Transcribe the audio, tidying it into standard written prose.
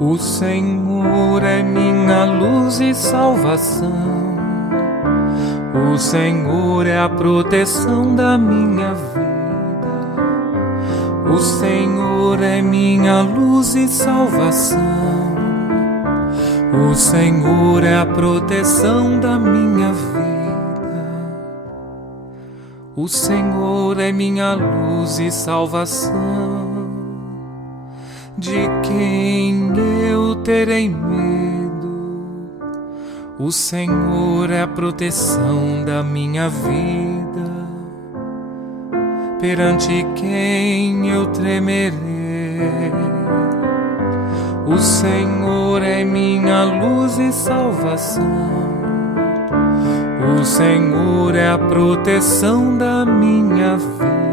O Senhor é minha luz e salvação. O Senhor é a proteção da minha vida. O Senhor é minha luz e salvação. O Senhor é a proteção da minha vida. O Senhor é minha luz e salvação. De quem eu terei medo? O Senhor é a proteção da minha vida. Perante quem eu tremerei? O Senhor é minha luz e salvação. O Senhor é a proteção da minha vida.